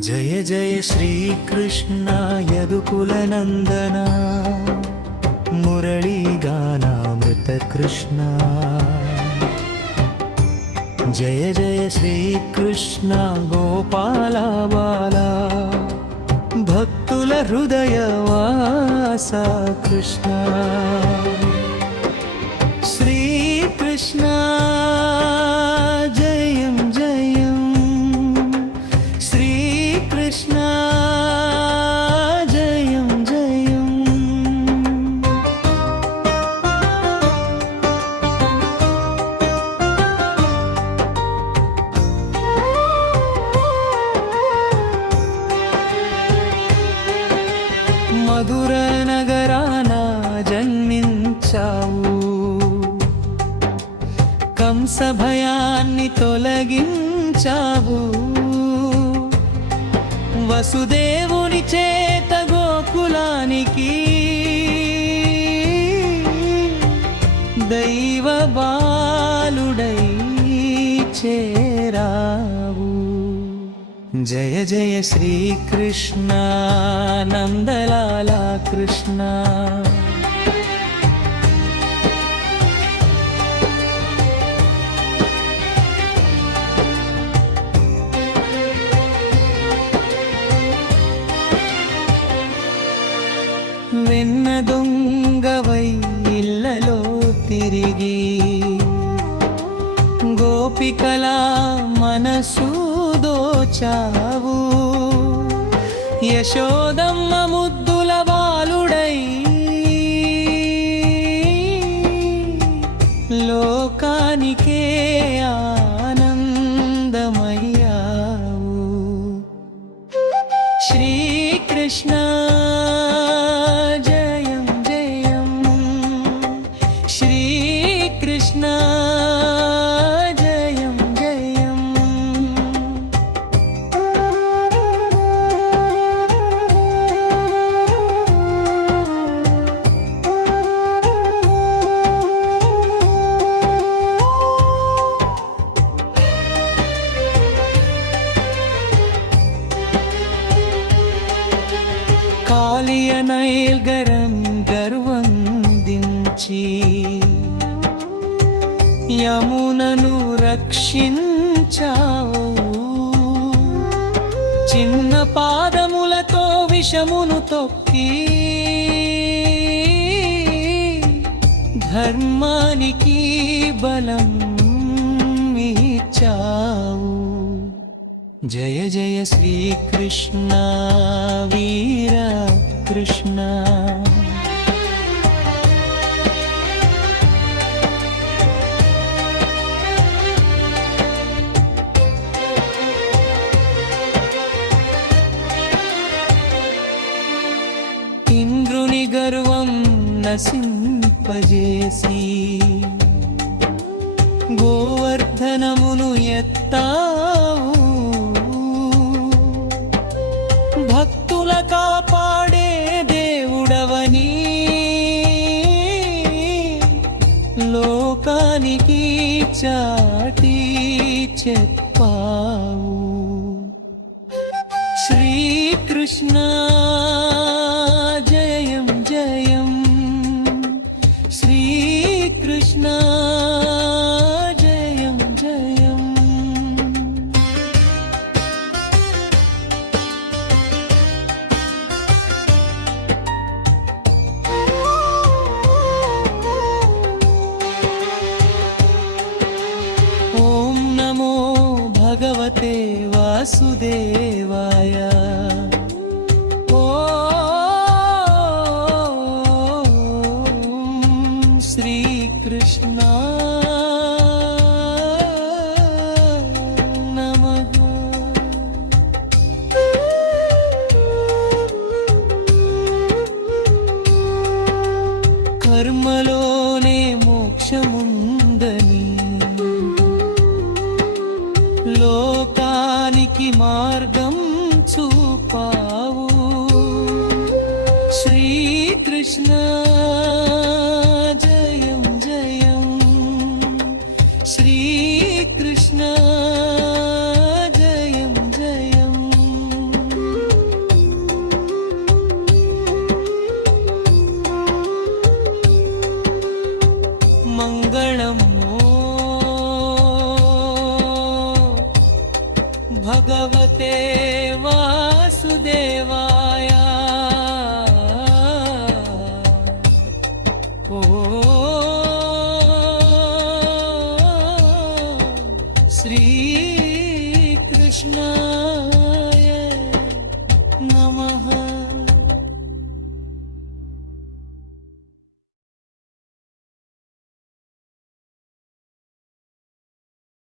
జయ జయ శ్రీకృష్ణ యదుకుల నందన మురళీగానామృత కృష్ణ. జయ జయ శ్రీకృష్ణ గోపాల బాల. భక్తుల హృదయ వాస కృష్ణ. మధుర నగరాన జన్మించావు. కంసభయాన్ని తొలగించావు. వసుదేవుని చేత గోకులానికి దైవ బాలుడై చేరా జయ జయ శ్రీకృష్ణ నందలాల కృష్ణ. వెన్న దొంగవై ఇళ్ళలో తిరిగి గోపికల మనసు దోచావు యశోదమ్మ ముద్దుల బాలుడై లోకానికే ఆ కాళియ నైల్గరం గర్వందించి యమునను రక్షించావు. చిన్న పాదములతో విషమును తొక్కి ధర్మానికి బలం ఇచ్చావు. జయ జయ శ్రీకృష్ణ వీర కృష్ణ. ఇంద్రుని గర్వం నశింపజేసి గోవర్ధనమును ఎత్తావు లోకానికి చాటి చెప్పావు. శ్రీకృష్ణ జయం జయం. శ్రీకృష్ణ దేవాయ. ఓం శ్రీకృష్ణ కర్మలోనే మోక్షముందని మార్గం చూపావు. శ్రీకృష్ణ भगवते वासुदेवाय। ओ। श्रीकृष्णाय नमः।